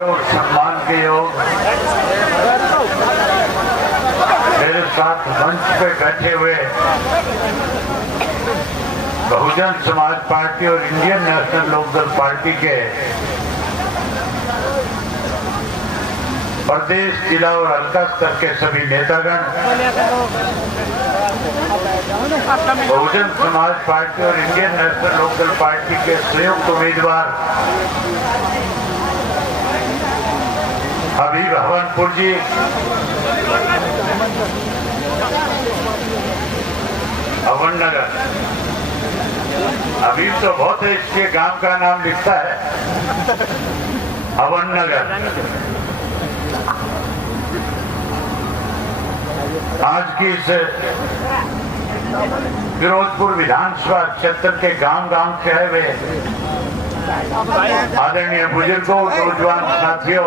और सम्मान के योग मेरे साथ मंच पे बैठे हुए बहुजन समाज पार्टी और इंडियन नेशनल लोकदल पार्टी के प्रदेश, जिला और हल्का स्तर के सभी नेतागण, बहुजन समाज पार्टी और इंडियन नेशनल लोकदल पार्टी के संयुक्त उम्मीदवार हबीब हवनपुर जी, हवन नगर। हबीब तो बहुत है, इसके गांव का नाम लिखता है हवन नगर। आज की इस फिरोजपुर विधानसभा क्षेत्र के गांव-गांव से आए हुए आदरणीय बुजुर्गों, नौजवान साथियों,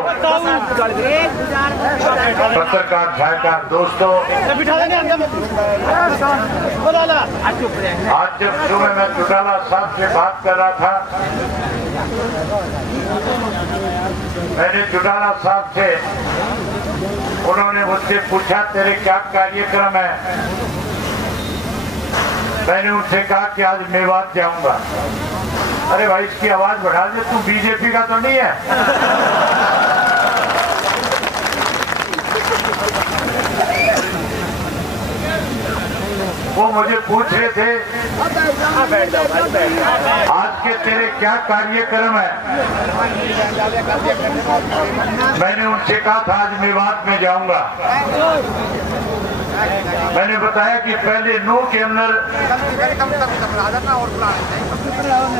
पत्रकार छायाकार दोस्तों, आज जब सुबह मैं चौटाला साहब से बात कर रहा था, मैंने चौटाला साहब से, उन्होंने मुझसे पूछा तेरे क्या कार्यक्रम है। मैंने उनसे कहा कि आज मेवात जाऊंगा। अरे भाई इसकी आवाज बढ़ा दे, तू बीजेपी का तो नहीं है? वो मुझे पूछ रहे थे आज के तेरे क्या कार्यक्रम है। मैंने उनसे कहा था आज मेवात में जाऊंगा। मैंने बताया कि पहले नू के अंदर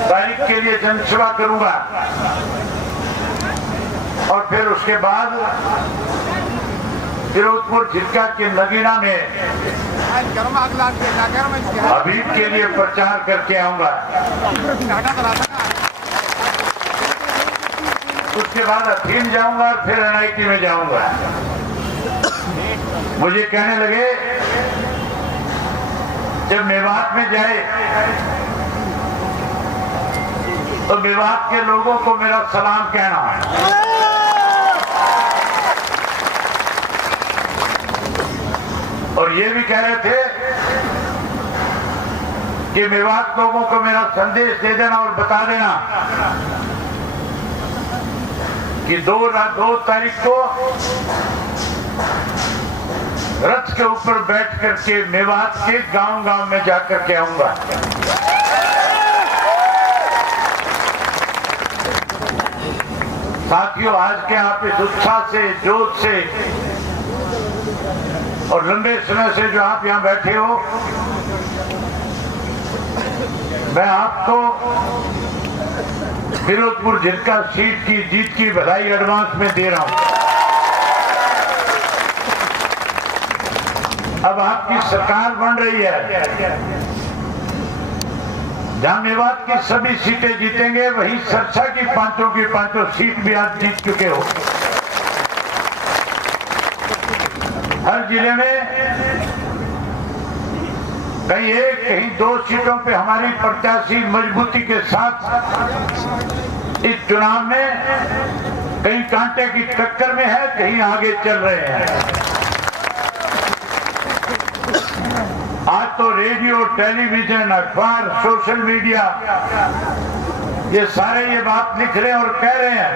तारीख के लिए जनसभा करूंगा और फिर उसके बाद फिरोजपुर झिरका के नगीना में हबीब के लिए प्रचार करके आऊंगा। उसके बाद अफीम जाऊंगा और फिर एनआईटी में जाऊंगा। मुझे कहने लगे जब मेवात में जाए तो मेवात के लोगों को मेरा सलाम कहना। और ये भी कह रहे थे कि मेवात लोगों को मेरा संदेश दे देना और बता देना कि 2 तारीख को रथ के ऊपर बैठ करके मेवात के गांव-गांव में जाकर के आऊंगा। साथियों, आज के आप इस उत्साह से, जोश से और लंबे समय से जो आप यहाँ बैठे हो, मैं आपको फिरोजपुर झिरका सीट की जीत की बधाई एडवांस में दे रहा हूं। अब आपकी सरकार बन रही है, जहां मेवात की सभी सीटें जीतेंगे, वहीं सरसा की पांचों सीट भी आप जीत चुके हो। हर जिले में कहीं 1, कहीं 2 सीटों पे हमारी प्रत्याशी मजबूती के साथ इस चुनाव में कहीं कांटे की टक्कर में है, कहीं आगे चल रहे हैं। आज तो रेडियो, टेलीविजन, अखबार, सोशल मीडिया, ये सारे ये बात लिख रहे हैं और कह रहे हैं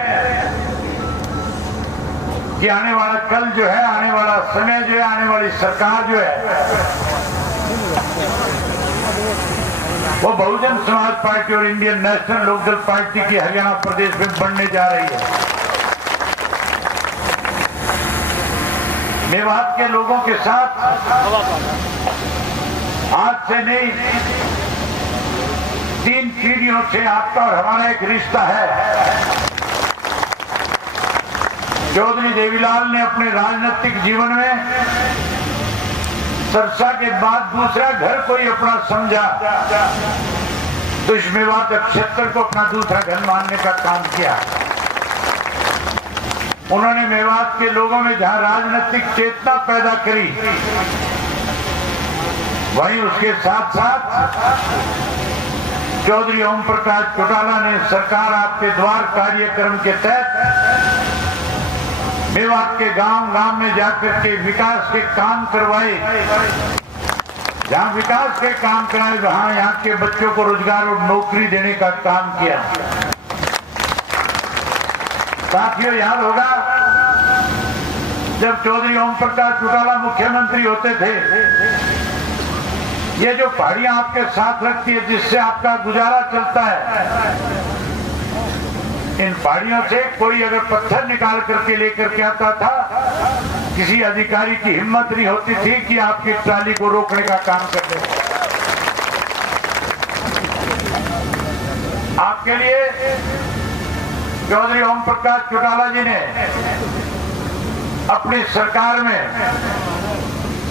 कि आने वाला कल जो है, आने वाला समय जो है, आने वाली सरकार जो है, वो बहुजन समाज पार्टी और इंडियन नेशनल लोकदल पार्टी की हरियाणा प्रदेश में बनने जा रही है। मेवात के लोगों के साथ आज से नहीं, 3 पीढ़ियों से आपका और हमारा एक रिश्ता है। चौधरी देवीलाल ने अपने राजनीतिक जीवन में सरसा के बाद दूसरा घर कोई अपना समझा, तो इस मेवात क्षेत्र को अपना दूसरा घर मानने का काम किया। उन्होंने मेवात के लोगों में जहां राजनीतिक चेतना पैदा करी, वहीं उसके साथ साथ चौधरी ओम प्रकाश चौटाला ने सरकार आपके द्वार कार्यक्रम के तहत मेवात के गांव गांव में जाकर के विकास के काम करवाए, जहां विकास के काम कराए वहां यहाँ के बच्चों को रोजगार और नौकरी देने का काम किया। साथियों, याद होगा जब चौधरी ओम प्रकाश चौटाला मुख्यमंत्री होते थे, ये जो पहाड़ियां आपके साथ रखती है जिससे आपका गुजारा चलता है, इन पहाड़ियों से कोई अगर पत्थर निकाल करके लेकर के आता था, किसी अधिकारी की हिम्मत नहीं होती थी कि आपकी ट्राली को रोकने का काम कर दे। आपके लिए चौधरी ओम प्रकाश चौटाला जी ने अपनी सरकार में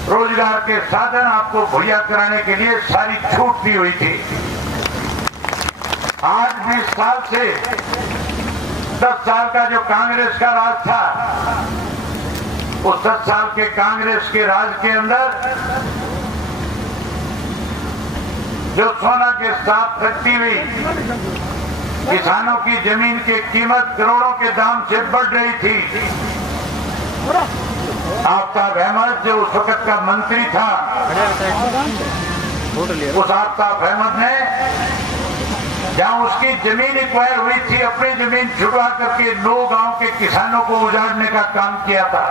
रोजगार के साधन आपको मुहैया कराने के लिए सारी छूट दी हुई थी। आज 20 साल से 10 साल का जो कांग्रेस का राज था, उस 10 साल के कांग्रेस के राज के अंदर जो सोना के साथ रखती हुई किसानों की जमीन की कीमत करोड़ों के दाम से बढ़ रही थी, आफ्ताब अहमद जो उस वक्त का मंत्री था, उस आफ्ताब अहमद ने जहां उसकी जमीन एक्वायर हुई थी, अपनी जमीन छुड़वा करके 9 गांव के किसानों को उजाड़ने का काम किया था।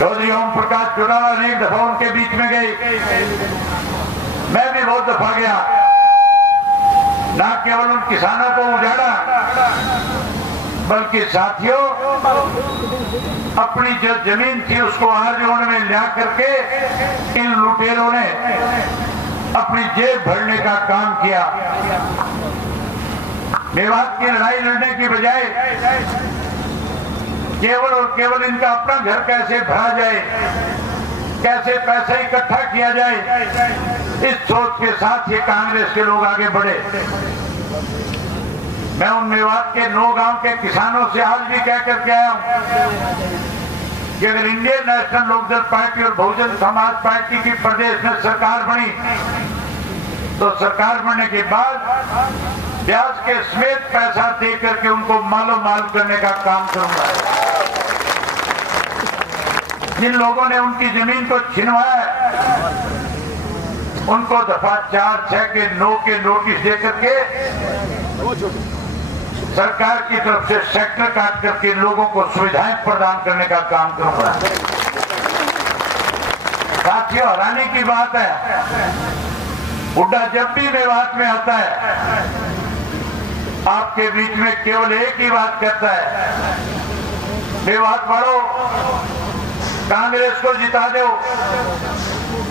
चौधरी ओम प्रकाश चौटाला ने एक दफा उनके बीच में गए, मैं भी बहुत दफा गया, ना केवल उन किसानों को उजाड़ा बल्कि साथियों अपनी जो जमीन थी उसको हर जोन में ला करके इन लुटेरों ने अपनी जेब भरने का काम किया। मेवात की लड़ाई लड़ने की बजाय केवल और केवल इनका अपना घर कैसे भरा जाए, कैसे पैसा इकट्ठा किया जाए, इस सोच के साथ ये कांग्रेस के लोग आगे बढ़े। मैं उन मेवात के 9 गांव के किसानों से आज भी कह करके आया हूं कि अगर इंडियन नेशनल लोकदल पार्टी और बहुजन समाज पार्टी की प्रदेश में सरकार बनी तो सरकार बनने के बाद ब्याज के समेत पैसा दे करके उनको मालो माल करने का काम करूंगा। जिन लोगों ने उनकी जमीन को छिनवाया उनको दफा 4, 6 के 9 के नोटिस दे करके सरकार की तरफ से सेक्टर काट करके लोगों को सुविधाएं प्रदान करने का काम करूंगा। साथियों, हैरानी की बात है, हुड्डा जब भी मेवात में आता है आपके बीच में केवल एक ही बात कहता है, मेवात वालों कांग्रेस को जिता दो,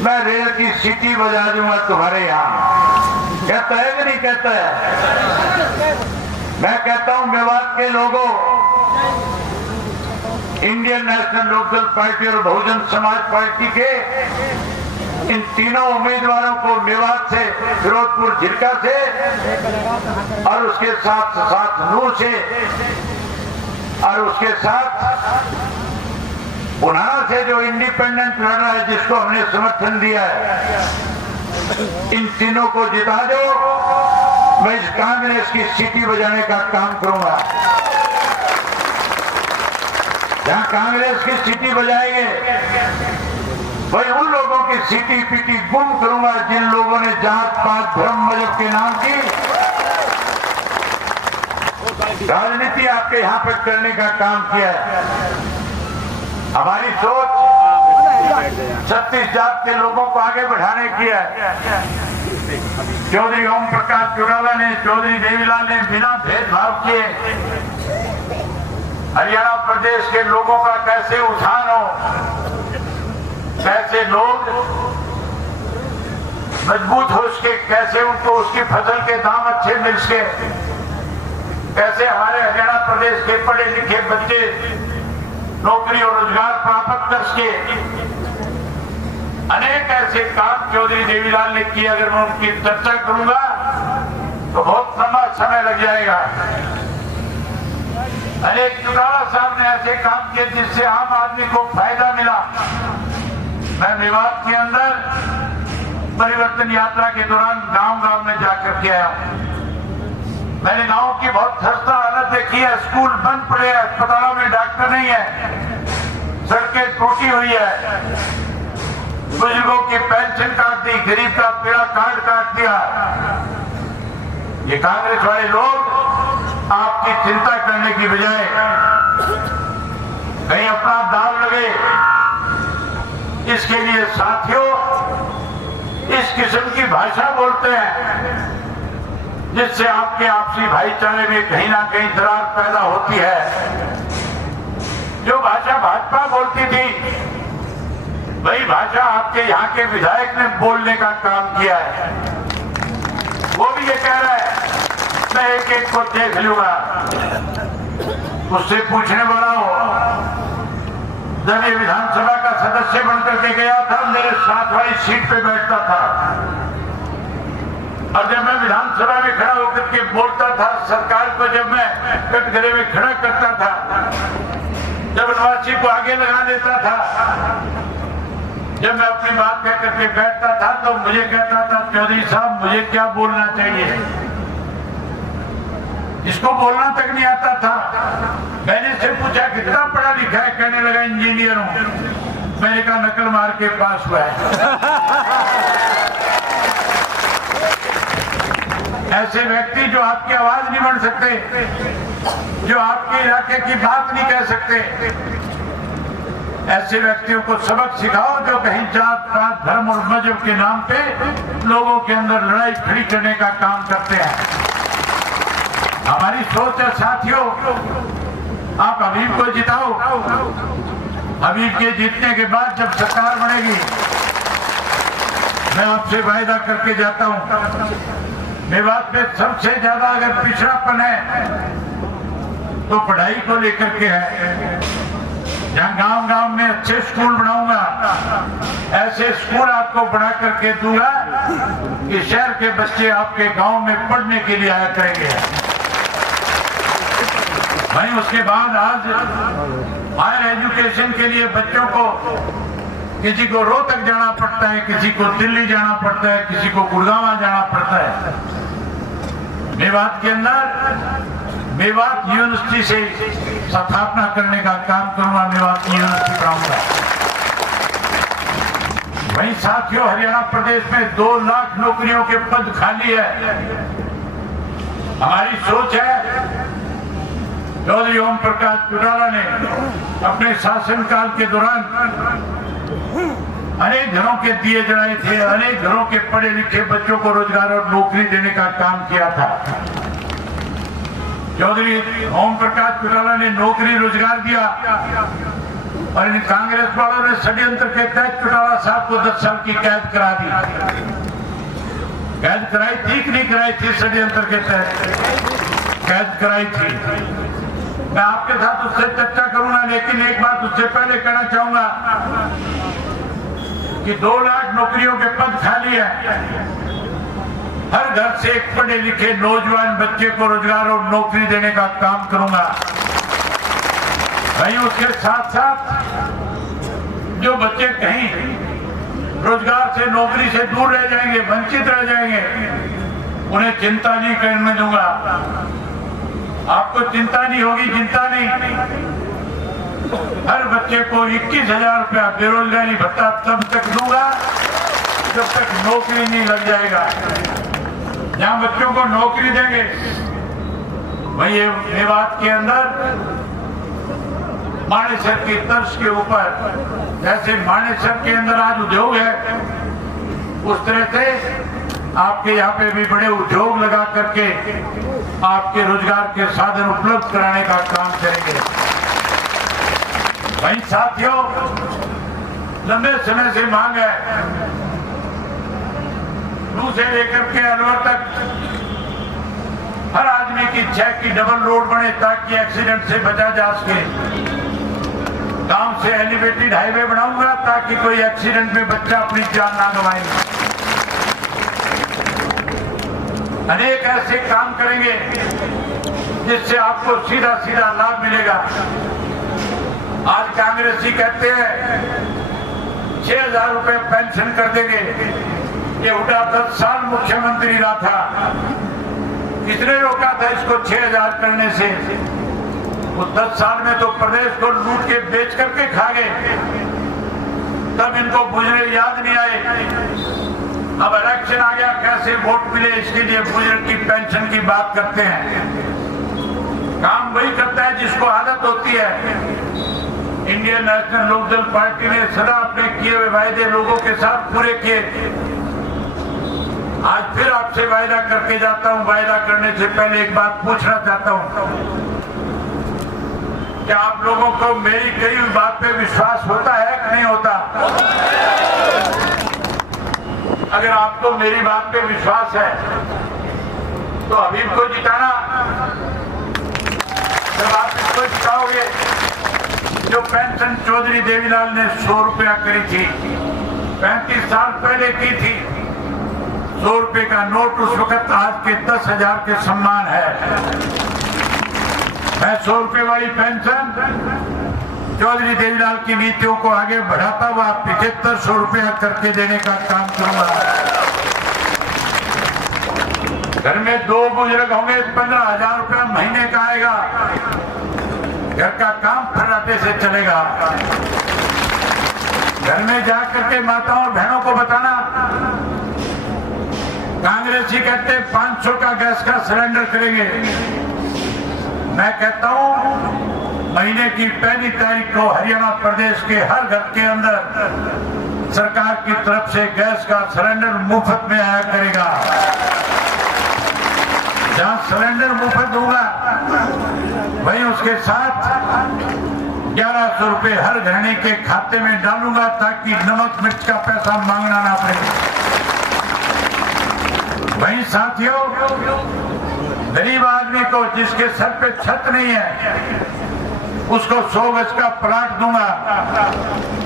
मैं रेल की सीटी बजा दूंगा तुम्हारे यहां। कहता है कि नहीं कहता है? मैं कहता हूं मेवात के लोगों, इंडियन नेशनल लोकदल पार्टी और बहुजन समाज पार्टी के इन तीनों उम्मीदवारों को मेवात से, फिरोजपुर झिरका से और उसके साथ साथ नूर से और उसके साथ पुनार से जो इंडिपेंडेंट लड़ रहा है जिसको हमने समर्थन दिया है, इन तीनों को जिता दो, मैं इस कांग्रेस की सीटी बजाने का काम करूंगा। जहां कांग्रेस की सीटी बजाएंगे वही उन लोगों की सीटी पीटी गुम करूंगा जिन लोगों ने जात पात धर्म मजहब के नाम की राजनीति आपके यहां पर करने का काम किया है। हमारी सोच 36 जात के लोगों को आगे बढ़ाने की है। चौधरी ओम प्रकाश चौटाला ने, चौधरी देवीलाल ने बिना भेदभाव किए हरियाणा प्रदेश के लोगों का कैसे उत्थान हो, कैसे लोग मजबूत हो सके, कैसे उनको उसकी फसल के दाम अच्छे मिल सके, कैसे हमारे हरियाणा प्रदेश के पढ़े लिखे बच्चे नौकरी और रोजगार प्राप्त कर सके, अनेक ऐसे काम चौधरी देवीलाल ने किए। अगर मैं उनकी चर्चा करूंगा तो बहुत लंबा समय लग जाएगा। अनेक चौटाला साहब ने ऐसे काम किए जिससे आम आदमी को फायदा मिला। मैं मेवात के अंदर परिवर्तन यात्रा के दौरान गांव गांव में जाकर के आया। मैंने गांव की बहुत खस्ता हालत देखी है, स्कूल बंद पड़े हैं, अस्पतालों में डॉक्टर नहीं है, सड़कें टूटी हुई है, बुजुर्गों की पेंशन काट दी, गरीब का पीड़ा कार्ड काट दिया। ये कांग्रेस वाले लोग आपकी चिंता करने की बजाय कहीं अपना दाव लगे, इसके लिए साथियों इस किस्म की भाषा बोलते हैं जिससे आपके आपसी भाईचारे में कहीं ना कहीं दरार पैदा होती है। जो भाषा भाजपा बोलती थी वही भाषा आपके यहाँ के विधायक ने बोलने का काम किया है। वो भी ये कह रहा है मैं एक एक को देख लूंगा। उससे पूछने वाला हो, जब ये विधानसभा का सदस्य बनकर के गया था मेरे साथ वाली सीट पे बैठता था और जब मैं विधानसभा में खड़ा होकर के बोलता था, सरकार को जब मैं कटघरे में खड़ा करता था, जब नवासी को आगे लगा देता था, जब मैं अपनी बात कह करके बैठता था तो मुझे कहता था चौधरी साहब मुझे क्या बोलना चाहिए, इसको बोलना तक नहीं आता था। मैंने से पूछा कितना पढ़ा लिखा है, कहने लगा इंजीनियर हूं। मैंने कहा नकल मार के पास हुआ है। ऐसे व्यक्ति जो आपकी आवाज नहीं बन सकते, जो आपके इलाके की बात नहीं कह सकते, ऐसे व्यक्तियों को सबक सिखाओ जो कहीं जात पात धर्म और मजहब के नाम पे लोगों के अंदर लड़ाई खड़ी करने का काम करते हैं। हमारी सोच है साथियों, आप हबीब को जिताओ। हबीब के जीतने के बाद जब सरकार बनेगी मैं आपसे वायदा करके जाता हूं, मेवात में सबसे ज्यादा अगर पिछड़ापन है तो पढ़ाई को लेकर के है। जहां गांव गांव में अच्छे स्कूल बनाऊंगा, ऐसे स्कूल आपको बना करके दूंगा कि शहर के बच्चे आपके गांव में पढ़ने के लिए आया करेंगे। वहीं उसके बाद आज हायर एजुकेशन के लिए बच्चों को किसी को रोहतक जाना पड़ता है, किसी को दिल्ली जाना पड़ता है, किसी को गुड़गांव जाना पड़ता है। मेवात के अंदर मेवात यूनिवर्सिटी से स्थापना करने का काम करूंगा, मेवात की यूनिवर्सिटी बनाऊंगा। वहीं साथियों हरियाणा प्रदेश में 2 लाख नौकरियों के पद खाली है। हमारी सोच है, चौधरी ओम प्रकाश चौटाला ने अपने शासनकाल के दौरान अनेक घरों के दिए जलाए थे, अनेक घरों के पढ़े लिखे बच्चों को रोजगार और नौकरी देने का काम किया था। चौधरी ओम प्रकाश चौटाला ने नौकरी रोजगार दिया और इन कांग्रेस वालों ने षड्यंत्र के तहत चौटाला साहब को 10 साल की कैद करा दी। कैद कराई थी कि नहीं कराई थी? षड्यंत्र के तहत कैद कराई थी। मैं आपके साथ उससे चर्चा करूंगा, लेकिन एक बात उससे पहले कहना चाहूंगा कि 2 लाख नौकरियों के पद खाली है। हर घर से एक पढ़े लिखे नौजवान बच्चे को रोजगार और नौकरी देने का काम करूंगा। वहीं उसके साथ साथ जो बच्चे कहीं रोजगार से नौकरी से दूर रह जाएंगे, वंचित रह जाएंगे, उन्हें चिंता नहीं करने दूंगा। आपको चिंता नहीं होगी, चिंता नहीं। हर बच्चे को 21,000 रुपया बेरोजगारी भत्ता तब तक दूंगा जब तक नौकरी नहीं लग जाएगा। जहां बच्चों को नौकरी देंगे वही मेवात के अंदर मानेसर की तर्ज के ऊपर, जैसे मानेसर के अंदर आज उद्योग है, उस तरह से आपके यहाँ पे भी बड़े उद्योग लगा करके आपके रोजगार के साधन उपलब्ध कराने का काम करेंगे। वहीं साथियों लंबे समय से मांग है, लू से लेकर के अलवर तक हर आदमी की इच्छा की डबल रोड बने ताकि एक्सीडेंट से बचा जा सके। गांव से एलिवेटेड हाईवे बनाऊंगा ताकि कोई एक्सीडेंट में बच्चा अपनी जान ना गंवाए। अनेक ऐसे काम करेंगे जिससे आपको सीधा सीधा लाभ मिलेगा। आज कांग्रेसी कहते हैं 6,000 रुपए पेंशन कर देंगे। ये हुड्डा 10 साल मुख्यमंत्री रहा था, किसने रोका था इसको 6,000 करने से? वो 10 साल में तो प्रदेश को लूट के बेच करके खा गए, तब इनको बुजुर्ग याद नहीं आए। अब इलेक्शन आ गया, कैसे वोट मिले इसके लिए बुजुर्ग की पेंशन की बात करते हैं। काम वही करता है जिसको आदत होती है। इंडियन नेशनल लोकदल पार्टी ने सदा अपने किए हुए वायदे लोगों के साथ पूरे किए। आज फिर आपसे वायदा करके जाता हूं। वायदा करने से पहले एक बात पूछना चाहता हूं, क्या आप लोगों को मेरी कही हुई बात पे विश्वास होता है कि नहीं होता? अगर आपको मेरी बात पे विश्वास है तो हबीब को जिताना। जब आप इसको जिताओगे, जो पेंशन चौधरी देवीलाल ने 100 रुपया करी थी, 35 साल पहले की थी, 100 रुपए का नोट उस वक्त आज के 10,000 के सम्मान है। मैं 100 रुपए वाली पेंशन चौधरी देवीलाल की नीतियों को आगे बढ़ाता हुआ 7500 रुपया करके देने का काम करूंगा। घर में 2 बुजुर्ग होंगे, 15,000 रुपया महीने का आएगा। घर का काम फर्राटे से चलेगा। घर में जाकर के माताओं और बहनों को बताना, कांग्रेसी कहते 500 का गैस का सिलेंडर करेंगे। मैं कहता हूं महीने की 1 तारीख को हरियाणा प्रदेश के हर घर के अंदर सरकार की तरफ से गैस का सिलेंडर मुफ्त में आया करेगा। जहां सिलेंडर मुफ्त होगा वहीं उसके साथ 1100 रुपए हर गृहिणी के खाते में डालूंगा, ताकि नमक मिर्च का पैसा मांगना ना पड़े। वहीं साथियों, गरीब आदमी को जिसके सर पे छत नहीं है, उसको 100 गज का प्लाट दूंगा।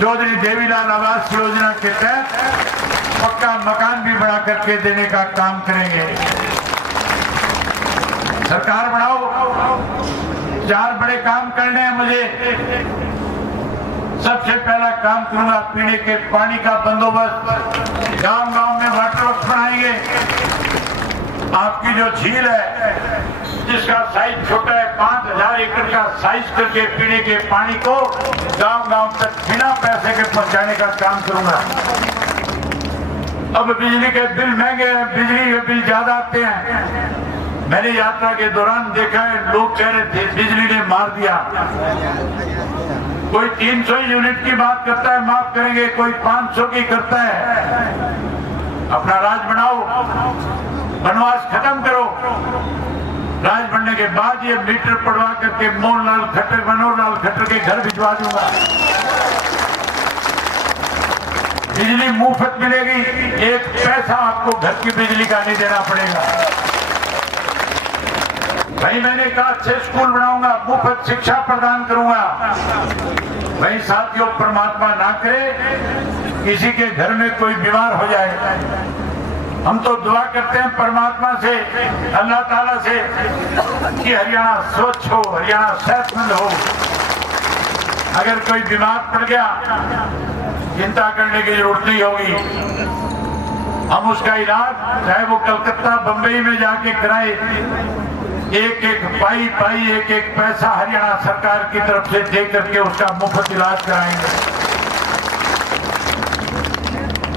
चौधरी देवीलाल आवास योजना के तहत पक्का मकान भी बना करके देने का काम करेंगे। सरकार बनाओ, 4 बड़े काम करने हैं मुझे। सबसे पहला काम करूंगा पीने के पानी का बंदोबस्त। गांव-गांव में वाटर वर्क्स बनाएंगे। आपकी जो झील है जिसका साइज छोटा है, 5000 एकड़ का साइज करके पीने के पानी को गांव-गांव तक बिना पैसे के पहुंचाने का काम करूंगा। अब बिजली के बिल महंगे हैं, बिजली के बिल ज्यादा आते हैं। मैंने यात्रा के दौरान देखा है, लोग कह रहे थे बिजली ने मार दिया। कोई 300 यूनिट की बात करता है, माफ करेंगे, कोई 500 की करता है। अपना राज बनाओ, वनवास खत्म करो। राज बनने के बाद ये मीटर पड़वा करके मनोहर लाल खट्टर के घर भिजवा दूंगा। बिजली मुफ्त मिलेगी, 1 पैसा आपको घर की बिजली का नहीं देना पड़ेगा। भाई मैंने कहा अच्छे स्कूल बनाऊंगा, मुफ्त शिक्षा प्रदान करूंगा। भाई साथियों, परमात्मा ना करे किसी के घर में कोई बीमार हो जाए, हम तो दुआ करते हैं परमात्मा से, अल्लाह ताला से, कि हरियाणा स्वच्छ हो, हरियाणा सेहतमंद हो। अगर कोई बीमार पड़ गया, चिंता करने की जरूरत नहीं होगी। हम उसका इलाज चाहे वो कलकत्ता बंबई में जाके कराए, एक पाई एक पैसा हरियाणा सरकार की तरफ से दे करके उसका मुफ्त इलाज कराएंगे।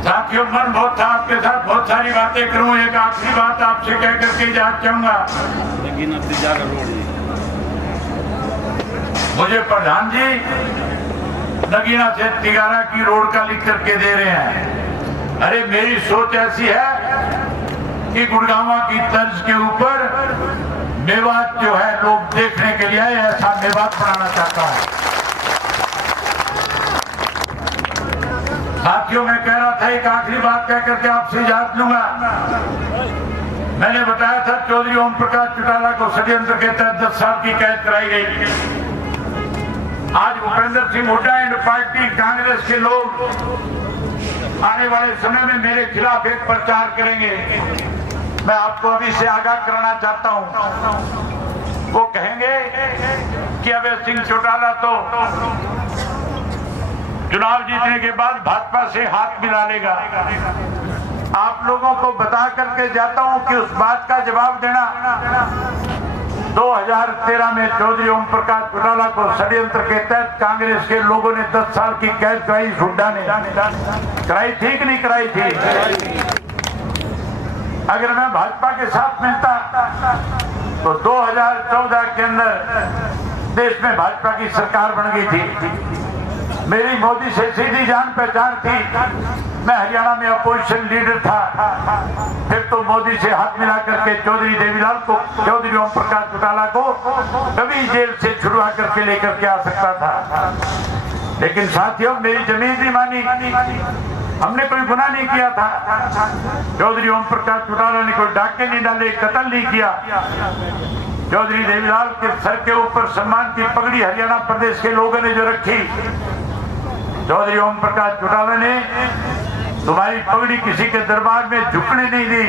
साथियों, मन बहुत था आपके साथ, बहुत सारी बातें करूं। एक आखिरी बात आपसे कह करके जाना चाहूंगा। मुझे प्रधान जी नगीना से तिगारा की रोड का लिख करके दे रहे हैं। अरे मेरी सोच ऐसी है कि गुड़गांव की तर्ज के ऊपर मेवात जो है लोग देखने के लिए ऐसा मेवात बनाना चाहता है। साथियों, मैं कह रहा था एक आखिरी बात कह करके आपसे इजाजत लूंगा। मैंने बताया था चौधरी ओम प्रकाश चौटाला को षड्यंत्र के तहत 10 साल की कैद कराई गई। आज भूपेंद्र सिंह हुड्डा एंड पार्टी कांग्रेस के लोग आने वाले समय में मेरे खिलाफ एक प्रचार करेंगे। मैं आपको अभी से आगाह कराना चाहता हूं। वो कहेंगे कि अभय सिंह चौटाला तो चुनाव जीतने के बाद भाजपा से हाथ मिला लेगा। आप लोगों को बता करके जाता हूं कि उस बात का जवाब देना 2013 में चौधरी ओम प्रकाश चौटाला को षड्यंत्र के तहत कांग्रेस के लोगों ने 10 साल की कैद कराई, हुड्डा ने कराई थी कि नहीं कराई थी? अगर मैं भाजपा के साथ मिलता तो 2014 के अंदर देश में भाजपा की सरकार बन गई थी। मेरी मोदी से सीधी जान पहचान थी। मैं हरियाणा में अपोजिशन लीडर था। फिर तो मोदी से हाथ मिला करके चौधरी देवीलाल को, चौधरी ओम प्रकाश चौटाला को कभी जेल से छुड़वा करके लेकर के आ सकता था। लेकिन साथियों, मेरी जमीन नहीं मानी। हमने कोई गुनाह नहीं किया था। चौधरी ओम प्रकाश चौटाला ने कोई डाके नहीं डाले, कत्ल नहीं किया। चौधरी देवीलाल के सर के ऊपर सम्मान की पगड़ी हरियाणा प्रदेश के लोगों ने जो रखी, चौधरी ओम प्रकाश चौटाला ने तुम्हारी पगड़ी किसी के दरबार में झुकने नहीं दी।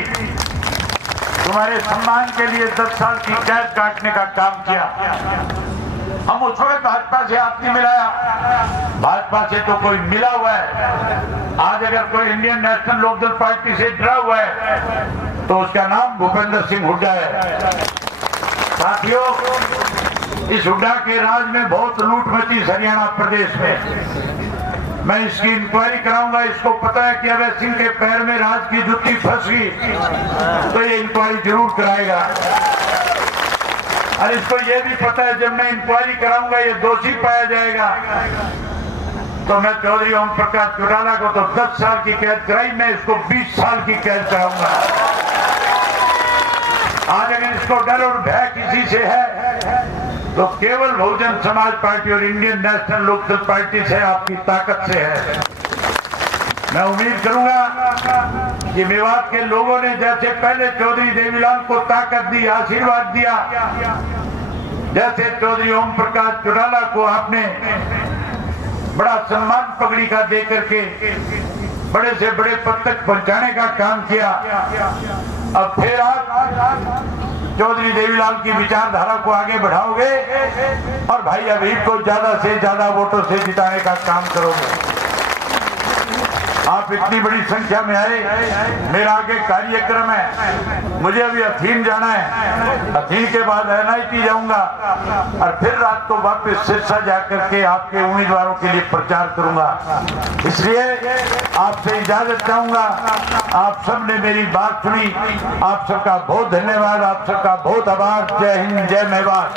तुम्हारे सम्मान के लिए 10 साल की कैद काटने का काम किया। हम उस वक्त भाजपा से हाथ नहीं मिलाया। भाजपा से तो कोई मिला हुआ है। आज अगर कोई इंडियन नेशनल लोकदल पार्टी से डरा हुआ है तो उसका नाम भूपेंद्र सिंह हुड्डा है। साथियों, इस हुड्डा के राज में बहुत लूट मची हरियाणा प्रदेश में। मैं इसकी इंक्वायरी कराऊंगा। इसको पता है कि अभय सिंह के पैर में राज की जुत्ती फंस गई तो ये इंक्वायरी जरूर कराएगा। और इसको ये भी पता है जब मैं इंक्वायरी कराऊंगा ये दोषी पाया जाएगा तो मैं चौधरी ओम प्रकाश चौटाला को तो 10 साल की कैद कराई, मैं इसको 20 साल की कैद कराऊंगा। आज अगर इसको डर और भय किसी से है तो केवल बहुजन समाज पार्टी और इंडियन नेशनल लोकदल पार्टी से, आपकी ताकत से है। मैं उम्मीद करूंगा कि मेवात के लोगों ने जैसे पहले चौधरी देवीलाल को ताकत दी, आशीर्वाद दिया, जैसे चौधरी ओम प्रकाश चौटाला को आपने बड़ा सम्मान पगड़ी का दे करके बड़े से बड़े पद तक पहुंचाने का काम किया, अब फिर आप चौधरी देवीलाल की विचारधारा को आगे बढ़ाओगे और भाई अभीप को ज्यादा से ज्यादा वोटों से जिताने का काम करोगे। आप इतनी बड़ी संख्या में आए। मेरा आगे कार्यक्रम है, मुझे अभी अथीन जाना है। अथीन के बाद NIT जाऊंगा और फिर रात को वापस सिरसा जाकर के आपके उम्मीदवारों के लिए प्रचार करूंगा। इसलिए आपसे इजाजत चाहूंगा। आप सब ने मेरी बात सुनी। आप सबका बहुत धन्यवाद, आप सबका बहुत आभार। जय हिंद, जय मेवात।